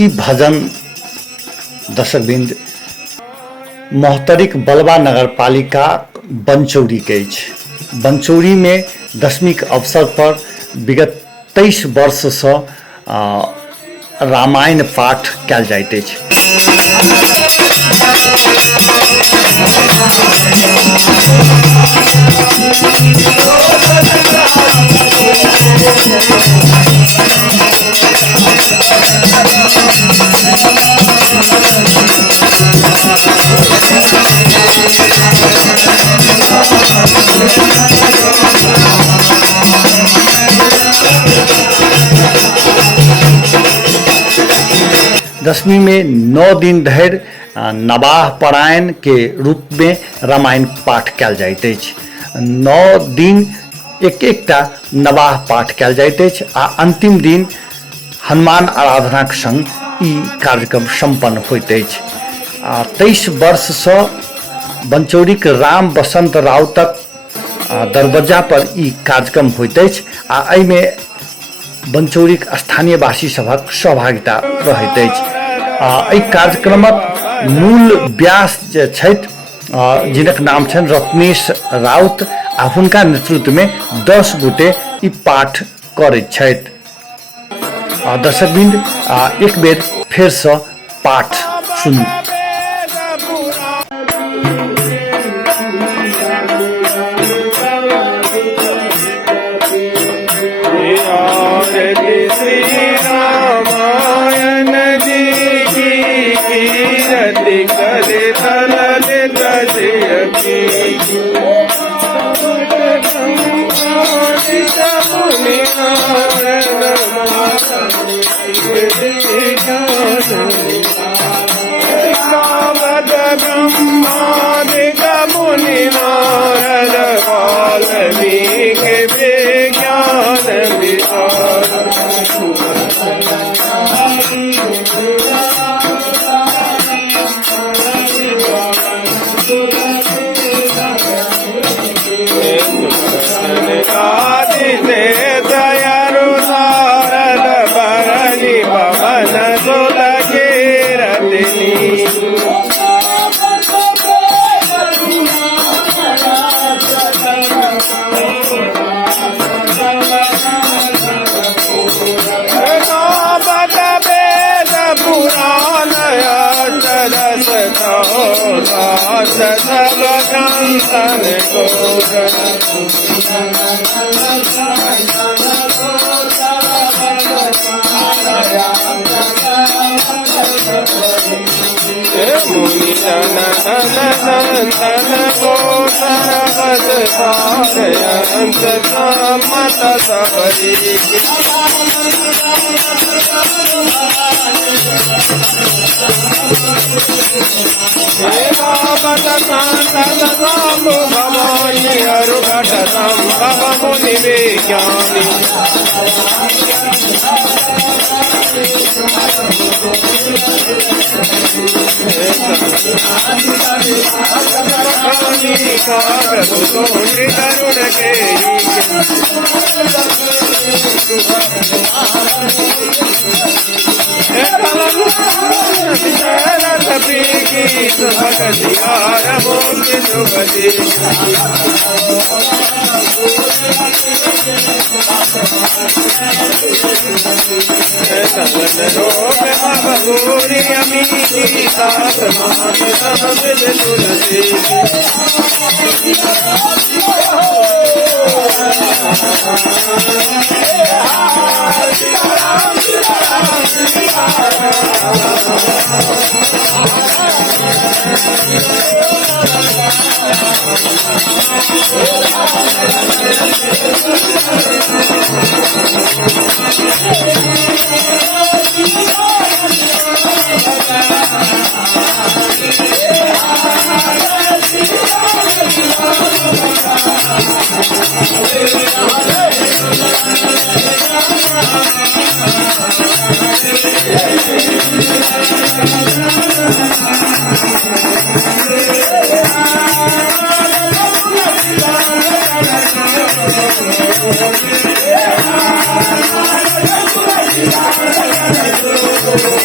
ई भजन दर्शकबिंद मोहतरिक बलवा नगरपालिका बनचौरी के अछि। बनचौरी में दशमी के अवसर पर विगत 23 वर्ष से रामायण पाठ कयल जाइत अछि। दशमी में 9 दिन धरि नवाह पारायण के रूप में रामायण पाठ कयल जाइत अछि। 9 दिन एक एकटा नवाह पाठ कयल जाइत अछि आ अंतिम दिन हनुमान आराधना के संग ई कार्यक्रम संपन्न होइत अछि। 23 वर्ष से बनचौरी के राम बसंत राउतक दरवाजा पर ई कार्यक्रम होइत अछि आ एहि में बनचौरी के स्थानीय वासी सभक सहभागिता रहैत अछि। एहि कार्यक्रमक मूल व्यास जे छथि जिनक नाम छनि रत्नेश राउत आ हुनका नेतृत्व में 10 गोटे ई पाठ करैत छथि। दर्शकबिंद एक बेर फेर से पाठ सुनू। Thank you.